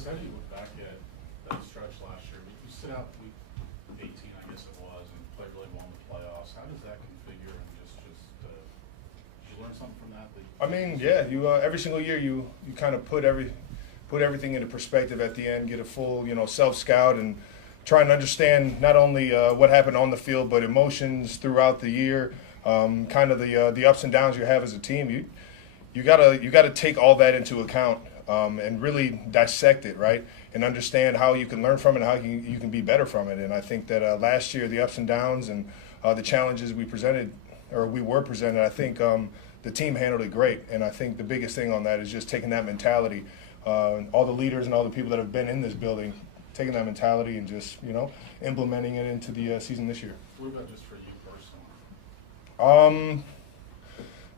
Travis, how do you look back at that stretch last year? You sit out week 18, I guess it was, and played really well in the playoffs. How does that configure, and did you learn something from that? I mean, yeah, you every single year you kind of put everything into perspective at the end, get a full self scout, and try and understand not only what happened on the field but emotions throughout the year, kind of the ups and downs you have as a team. You gotta take all that into account and really dissect it, right, and understand how you can learn from it and how you can be better from it. And I think that last year the ups and downs and the challenges we were presented, I think the team handled it great. And I think the biggest thing on that is just taking that mentality. All the leaders and all the people that have been in this building, taking that mentality and just implementing it into the season this year. What about just for you personally?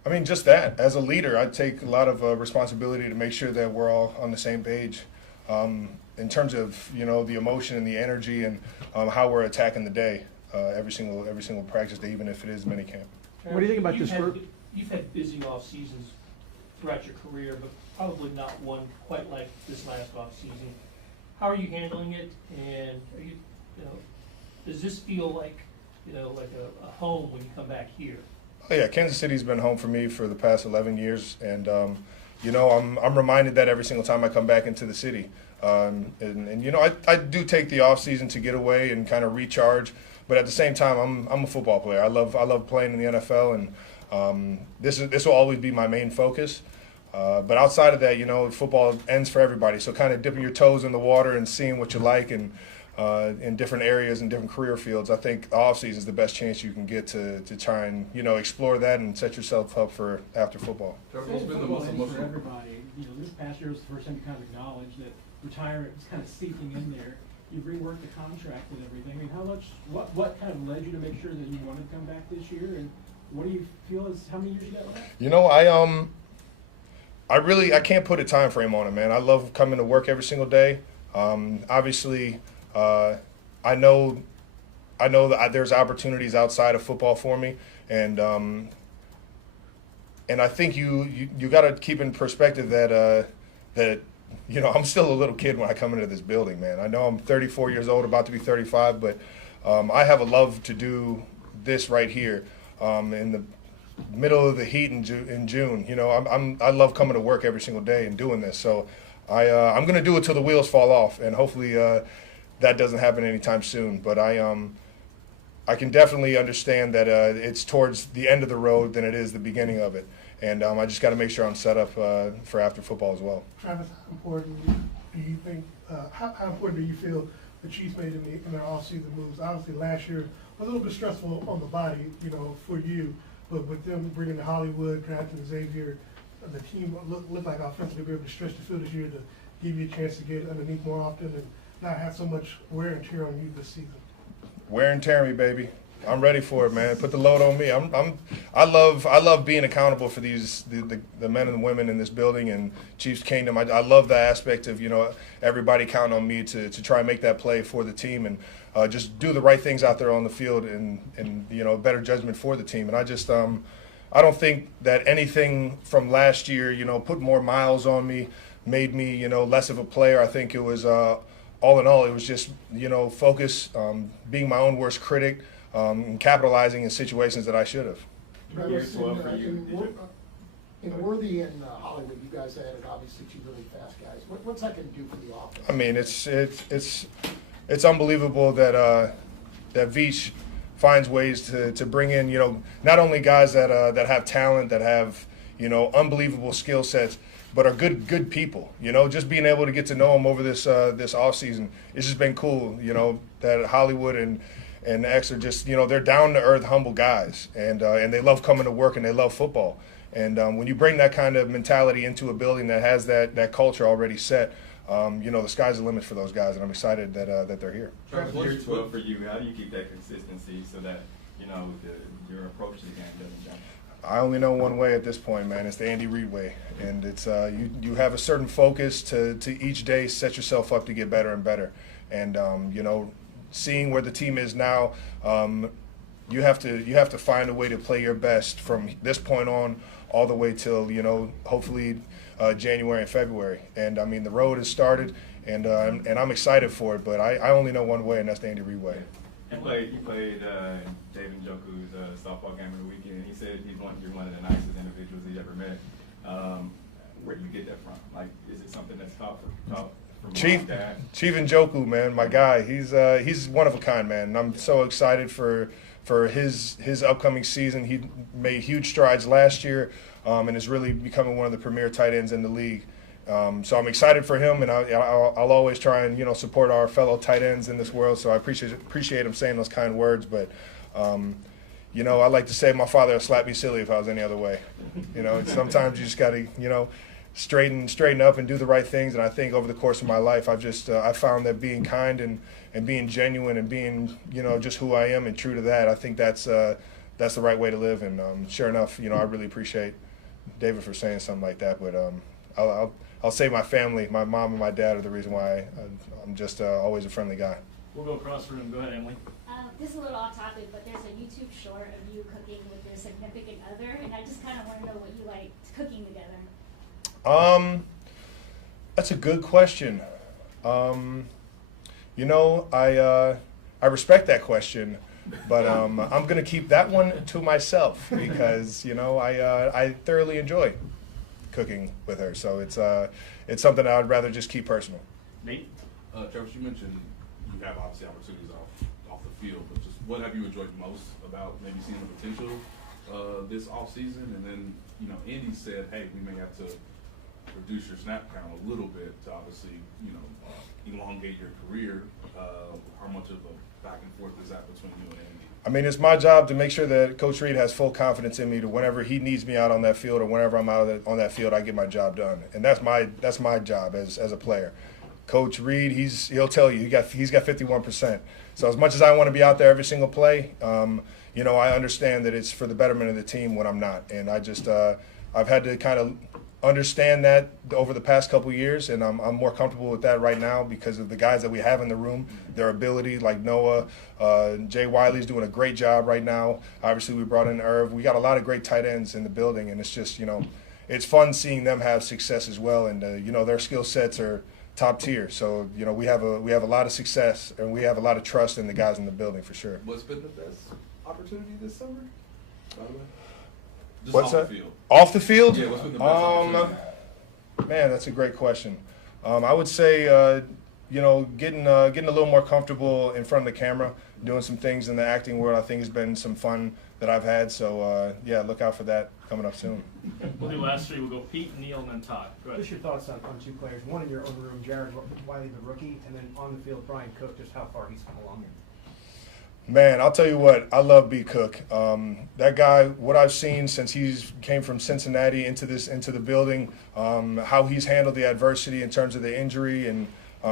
I mean, just that. As a leader, I take a lot of responsibility to make sure that we're all on the same page in terms of the emotion and the energy and how we're attacking the day every single practice day, even if it is minicamp. What do you think about this group? You've had busy off seasons throughout your career, but probably not one quite like this last off season. How are you handling it? And are you does this feel like like a home when you come back here? Oh yeah, Kansas City's been home for me for the past 11 years, and I'm reminded that every single time I come back into the city. I do take the off season to get away and kind of recharge, but at the same time, I'm a football player. I love playing in the NFL, and this will always be my main focus. But outside of that, football ends for everybody. So kind of dipping your toes in the water and seeing what you like and in different areas and different career fields, I think the offseason is the best chance you can get to try and explore that and set yourself up for after football. What's been the most emotional for everybody? This past year was the first time you kind of acknowledged that retirement was kind of seeping in there. You've reworked the contract and everything. I mean, what kind of led you to make sure that you wanted to come back this year? And what do you feel is how many years you got left? I can't put a time frame on it, man. I love coming to work every single day. Obviously, I know that there's opportunities outside of football for me, and I think you got to keep in perspective that I'm still a little kid when I come into this building, man. I know I'm 34 years old, about to be 35, but I have a love to do this right here in the middle of the heat in June. I love coming to work every single day and doing this. So I'm going to do it till the wheels fall off, and hopefully that doesn't happen anytime soon. But I can definitely understand that it's towards the end of the road than it is the beginning of it. And I just got to make sure I'm set up for after football as well. Travis, how important do you think? How important do you feel the Chiefs made in their off-season moves? Obviously, last year was a little bit stressful on the body, for you. But with them bringing to Hollywood, drafting Xavier, the team looked like offensively be able to stretch the field this year to give you a chance to get underneath more often and not have so much wear and tear on you this season. Wear and tear me, baby. I'm ready for it, man. Put the load on me. I love being accountable for the men and women in this building and Chiefs Kingdom. I love the aspect of everybody counting on me to try and make that play for the team and just do the right things out there on the field and better judgment for the team. And I just I don't think that anything from last year put more miles on me, made me less of a player. I think it was all in all, it was just focus, being my own worst critic. And capitalizing in situations that I should have. Travis, in Worthy and Hollywood, you guys added obviously two really fast guys. What's that going to do for the offense? I mean, it's unbelievable that Veach finds ways to bring in not only guys that have talent, that have unbelievable skill sets, but are good people. Just being able to get to know them over this off season, it's just been cool. That Hollywood and X are just, they're down-to-earth, humble guys, and they love coming to work and they love football. And when you bring that kind of mentality into a building that has that culture already set, the sky's the limit for those guys, and I'm excited that they're here. Travis, year 12 for you, how do you keep that consistency so that, your approach to the game doesn't jump? I only know one way at this point, man. It's the Andy Reid way, and it's you have a certain focus to each day, set yourself up to get better and better, and seeing where the team is now, you have to find a way to play your best from this point on all the way till hopefully January and February. And I mean, the road has started, and I'm excited for it. But I only know one way, and that's the Andy Reid way. You played David Njoku's softball game of the weekend. He said you're one of the nicest individuals he ever met. Where do you get that from? Like, is it something that's taught from Chief dad? Njoku, man, my guy. He's one of a kind, man. And I'm so excited for his upcoming season. He made huge strides last year, and is really becoming one of the premier tight ends in the league. So I'm excited for him, and I'll always try and support our fellow tight ends in this world. So I appreciate him saying those kind words. But I like to say my father would slap me silly if I was any other way. Sometimes you just got to straighten up and do the right things. And I think over the course of my life, I found that being kind and being genuine and being just who I am and true to that, I think that's the right way to live. And sure enough, I really appreciate David for saying something like that. But I'll say my family, my mom and my dad, are the reason why I'm just always a friendly guy. We'll go across the room. Go ahead, Emily. This is a little off topic, but there's a YouTube short of you cooking with your significant other, and I just kind of want to know what you like cooking together. That's a good question. I respect that question, but I'm going to keep that one to myself because I thoroughly enjoy cooking with her. So it's something I would rather just keep personal. Nate? Travis, you mentioned you have obviously opportunities off the field, but just what have you enjoyed most about maybe seeing the potential this offseason? And then, Andy said, hey, we may have to reduce your snap count a little bit to obviously, elongate your career. How much of a back and forth is that between you and Andy? I mean, it's my job to make sure that Coach Reid has full confidence in me to whenever he needs me out on that field or whenever I'm out on that field, I get my job done. And that's my job as a player. Coach Reid, he'll tell you he's got 51%. So as much as I want to be out there every single play, I understand that it's for the betterment of the team when I'm not. And I've had to kind of understand that over the past couple of years, and I'm more comfortable with that right now because of the guys that we have in the room, their ability, like Noah. Jay Wiley's doing a great job right now. Obviously, we brought in Irv. We got a lot of great tight ends in the building, and it's just, it's fun seeing them have success as well. And, their skill sets are top tier. So, we have a lot of success, and we have a lot of trust in the guys in the building for sure. What's been the best opportunity this summer, by the way? Just What's off that? the field. Off the field? Yeah, what's been the best opportunity? Man, that's a great question. I would say, getting a little more comfortable in front of the camera, doing some things in the acting world, I think has been some fun that I've had. So, look out for that coming up soon. We'll do last three. We'll go Pete, Neil, and then Todd. Go ahead. Just your thoughts on two players. One in your own room, Jared Wiley, the rookie, and then on the field, Brian Cook, just how far he's come along here. Man, I'll tell you what, I love B. Cook. That guy, what I've seen since he came from Cincinnati into the building, how he's handled the adversity in terms of the injury and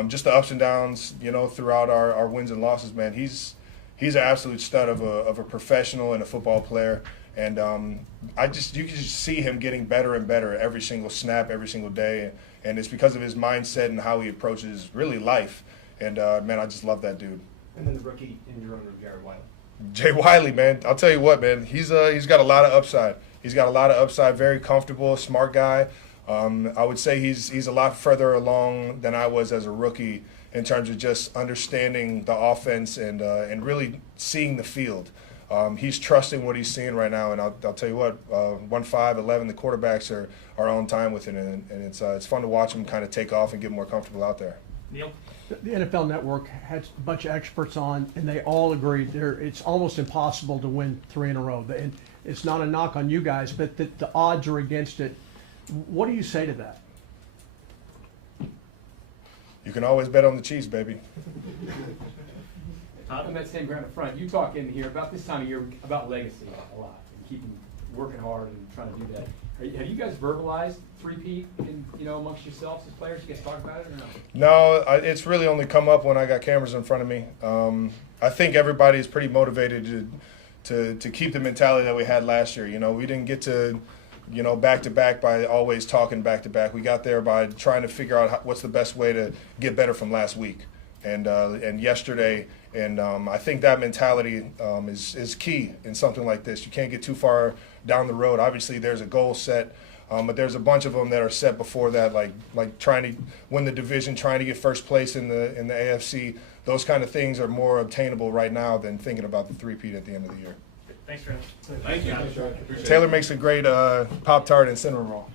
just the ups and downs, throughout our wins and losses, man. He's an absolute stud of a professional and a football player. And you can just see him getting better and better every single snap, every single day. And it's because of his mindset and how he approaches really life. And, man, I just love that dude. And then the rookie in your own room, Jared Wiley. Jay Wiley, man, I'll tell you what, man, he's got a lot of upside. He's got a lot of upside, very comfortable, smart guy. I would say he's a lot further along than I was as a rookie in terms of just understanding the offense and really seeing the field. He's trusting what he's seeing right now, and I'll tell you what, 1-5-11, the quarterbacks are on time with it, and it's fun to watch him kind of take off and get more comfortable out there. Neil? The NFL Network had a bunch of experts on, and they all agreed it's almost impossible to win 3 in a row. And it's not a knock on you guys, but the odds are against it. What do you say to that? You can always bet on the Chiefs, baby. On that same ground up front, you talk in here about this time of year about legacy a lot and keeping working hard and trying to do that. Have you guys verbalized three-peat amongst yourselves as players? You guys talk about it or no? No, it's really only come up when I got cameras in front of me. I think everybody is pretty motivated to keep the mentality that we had last year. We didn't get to, back-to-back by always talking back-to-back. We got there by trying to figure out what's the best way to get better from last week and yesterday. And I think that mentality is key in something like this. You can't get too far down the road. Obviously, there's a goal set But there's a bunch of them that are set before that, like trying to win the division, trying to get first place in the AFC. Those kind of things are more obtainable right now than thinking about the three-peat at the end of the year. Thanks, Travis. Thank you. Appreciate it. Taylor makes a great Pop-Tart and cinnamon roll.